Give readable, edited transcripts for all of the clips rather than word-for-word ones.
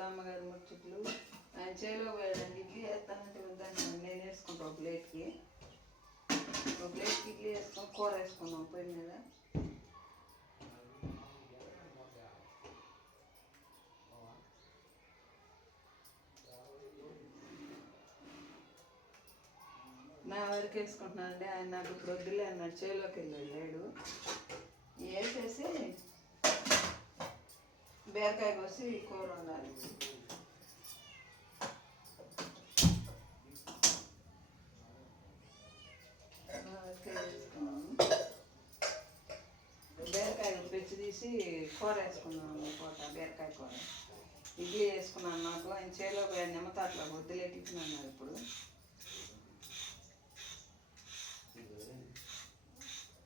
బామ్మగారి ముచ్చట్లు. ఆయన చేలో పోయాడండి, ఇడ్లీ వేస్తానంటే వద్దాను. నేను వేసుకుంటాను ఒక ప్లేట్కి ఇడ్లీ వేసుకొని కూర వేసుకున్నాం పొయ్యి మీద. నా వరకు వేసుకుంటున్నానండి. ఆయన నాకు ఇప్పుడు వద్దులే అన్నాడు, చేలోకి వెళ్ళాడు. వేసేసి బీరకాయ కోసి కూర వండాలి. బీరకాయ పెచ్చి తీసి కూర వేసుకున్నాను. పూట బీరకాయ కూర ఇడ్లీ వేసుకున్నాను. నాకు ఆయన చేలో నిమ్మతాట్లో వద్దులే టిఫిన్ అన్నారు. ఇప్పుడు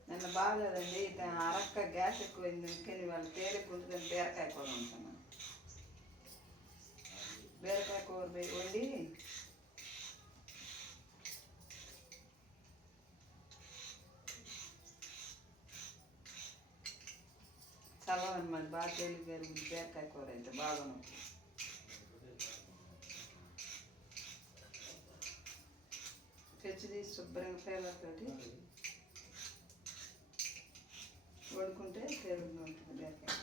నిన్న బాగాలేదండి, అరక్క గ్యాస్ ఎక్కువైంది. అందుకని వాళ్ళు తేలిక ఉంటుందని బీరకాయ కూర ఉంటున్నాను. బీరకాయ కూర వండి చల్లవని మళ్ళీ బాగా తేలిక జరుగుతుంది. బీరకాయ కూర అయితే బాగున్నాం. తెచ్చి తీసి శుభ్రంగా పేలతోటి వండుకుంటే తేలిగ్గా ఉంటుంది. బీరకాయ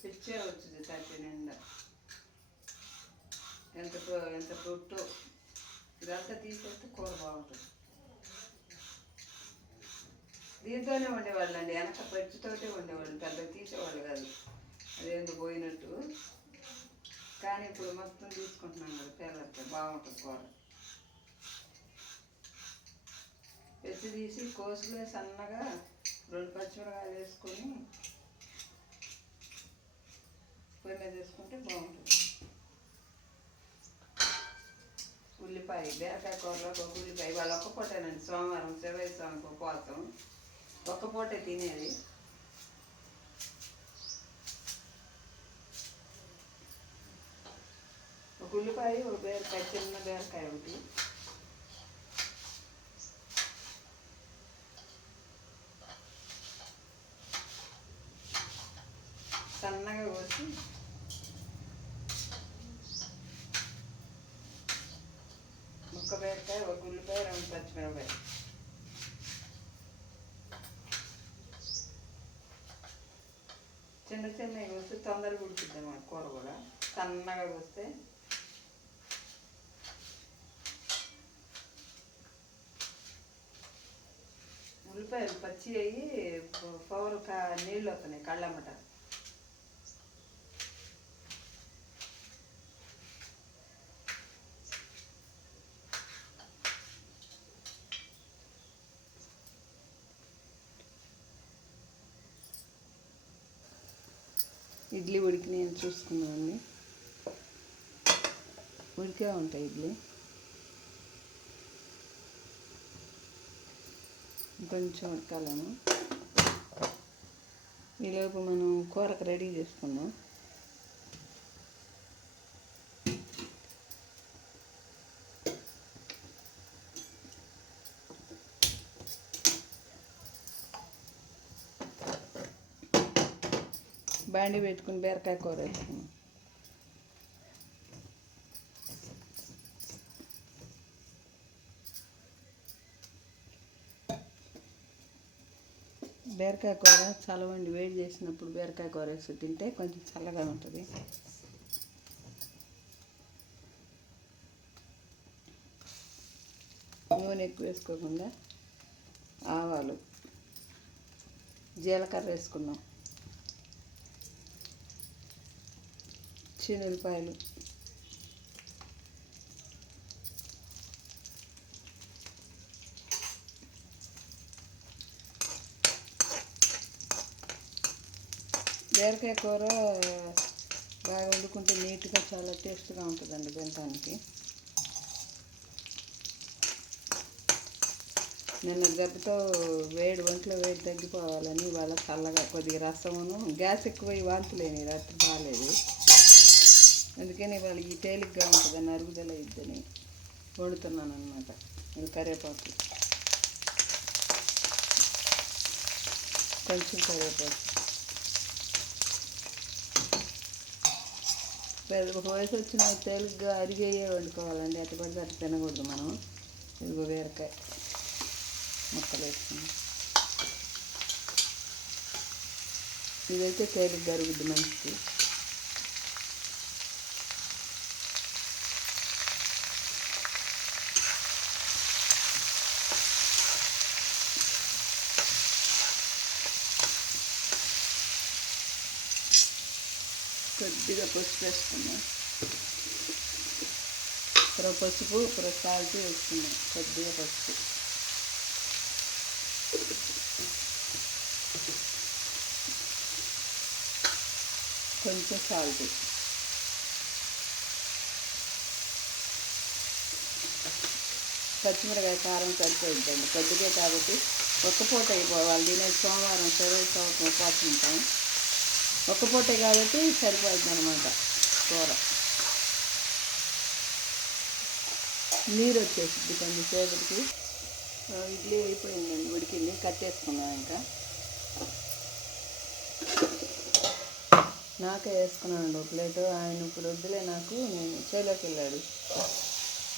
పిచ్చే వచ్చింది తట్టి నిండా. ఎంత పొట్టు ఇదంతా తీసేస్తే కూర బాగుంటుంది. దీంతోనే ఉండేవాళ్ళు అండి, వెనక పచ్చితోటే ఉండేవాళ్ళు, పెద్దగా తీసేవాళ్ళు కాదు. అదేందో పోయినట్టు. కానీ ఇప్పుడు మొత్తం తీసుకుంటున్నాం కదా, పేలతో బాగుంటుంది కూర. పెచ్చి తీసి కోసులే సన్నగా 2 పచ్చిమిరకాయలు వేసుకొని పొయ్యి మీద వేసుకుంటే బాగుంటుంది. ఉల్లిపాయ బీరకాయ కూరలో ఒక ఉల్లిపాయ. వాళ్ళు ఒక్క పూటేనండి, సోమవారం శివయ్య స్వామికి ఉపవాసం, ఒక్క పూటే తినేది. ఒక ఉల్లిపాయ, ఒక బీరకాయ, చిన్న బీరకాయ ఒకటి, సన్నగా కోసి ఒక బీరకాయ, ఒక ఉల్లిపాయ, 2 పచ్చిమిరపకాయ చిన్నగా కోస్తే తొందరగా ఉడుకుద్ది అన్నమాట. కూర కూడా సన్నగా కోస్తే ఉల్లిపాయలు పచ్చి అయ్యి పవర్ నీళ్ళు వస్తున్నాయి కళ్ళమ్మట. ఇడ్లీ ఉడికినాయి అని చూసుకున్నామండి. ఉడికే ఉంటాయి ఇడ్లీ. కొంచెం ఉడకాలను. ఈలోపు మనం కూరకు రెడీ చేసుకుందాం. బాండి పెట్టుకుని బీరకాయ కూర వేసుకున్నాం. బీరకాయ కూర చల్లవండి, వేడి చేసినప్పుడు బీరకాయ కూర వేసి తింటే కొంచెం చల్లగా ఉంటుంది. నూనె ఎక్కువ వేసుకోకుండా ఆవాలు, జీలకర్ర వేసుకున్నాం, ఉల్లిపాయలు, బీరకాయ కూర బాగా వండుకుంటే నీట్గా చాలా టేస్ట్గా ఉంటుందండి తినడానికి. నిన్న దెబ్బతో ఒంట్లో వేడి తగ్గిపోవాలని వాళ్ళ చల్లగా కొద్దిగా రసమును, గ్యాస్ ఎక్కువ వాంతులేని రాత్రి బాగాలేదు. అందుకని వాళ్ళు ఈ తేలిగ్గా ఉంటుందని, అరుగుదల ఇద్దని వండుతున్నాను అన్నమాట. ఇది కరివేపాకు, కొంచెం కరివేపాకు, ఒక వయసు వచ్చిన తేలిగ్గా అరిగేయే వండుకోవాలండి. అట్ట పడితే అట్ట తినకూడదు మనం. ఇదిగో బీరకాయ ముక్కలు వేసుకున్నాం. ఇదైతే తేలిగ్గా అరుగుద్ది మనిషికి. కొద్దిగా పసుపు వేసుకున్నాం. ఇప్పుడు పసుపు ఇప్పుడు సాల్ట్ వేసుకున్నాం. కొద్దిగా పసుపు, కొంచెం సాల్ట్, పచ్చిమిరకాయ కారం సరిపోయిందండి. కొద్దిగా కాబట్టి ఒక్క పూట అయిపోవాలి. తినేది సోమవారం ఉపవాసం ఉంటాం. ఒక్క పూటే కాబట్టి సరిపోతుంది అన్నమాట కూర. నీరు వచ్చేసింది కొంచెం సేపటికి. ఇడ్లీ అయిపోయిందండి, ఉడికింది. కట్టేసుకున్నాం. ఇంకా నాకే వేసుకున్నానండి ఒక ప్లేటు. ఆయన ఇప్పుడు వద్దులే నాకు, నేను చేలోకి వెళ్ళాడు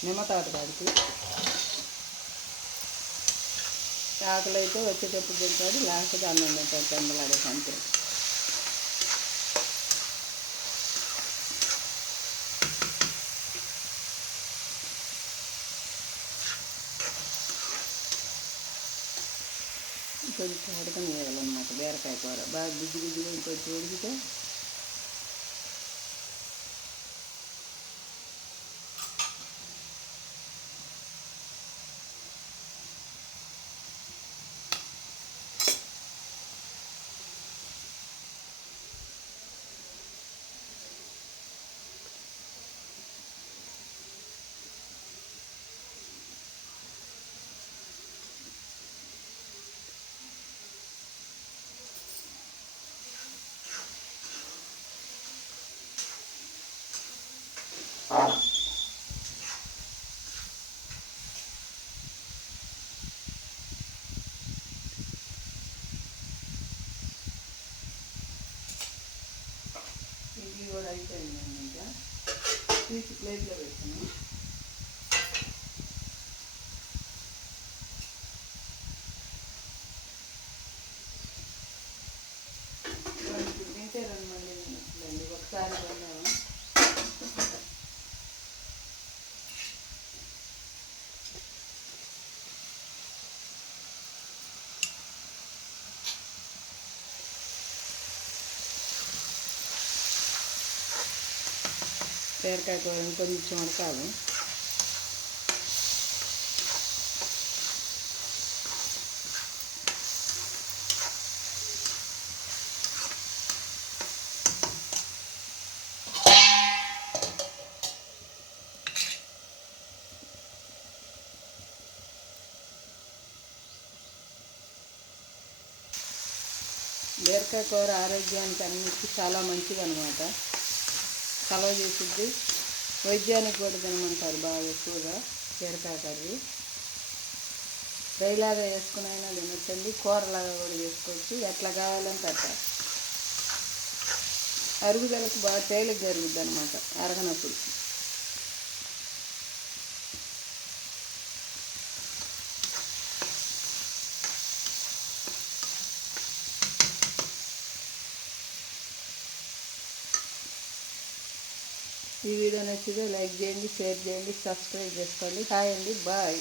నిమ్మతాత కాడికి. ఆకలి అయితే వచ్చేటప్పుడు తింటాడు, లేకపోతే అన్నం తింటాడు తెందలాడేసి అంతే. కొంచెం ఉడకనియాలన్నమాట బీరకాయ కూర. బాగా గుజ్జు గుజ్జుగా ఇంకొంచెం ఉడికితే ఇది కూడా అయిపోయిందండి. ఇంకా తీసి ప్లేట్లో పెట్టుకున్నాం. తింటే 2 మళ్ళీ తినట్లండి. ఒకసారి తిన్నాము. బీరకాయ కూర ఇంకొంచెం ఉడకాలి. బీరకాయ కూర ఆరోగ్యానికి అన్నిటికీ చాలా మంచిది అన్నమాట. చలవ చేసిద్ది. వైద్యానికి కూడా తినమంటారు బాగా ఎక్కువగా బీరకాయ కర్రీ. ఫ్రైలాగా వేసుకుని అయినా తినొచ్చండి, కూరలాగా కూడా చేసుకోవచ్చు. ఎట్లా కావాలంటే అట్లా. అరుగుదలకు బాగా తేలిగ్గా అరుగుద్ది అనమాట అరగనప్పుడు. ఈ వీడియో నచ్చితే లైక్ చేయండి, షేర్ చేయండి, సబ్స్క్రైబ్ చేసుకోండి. హాయ్ అండి, బాయ్.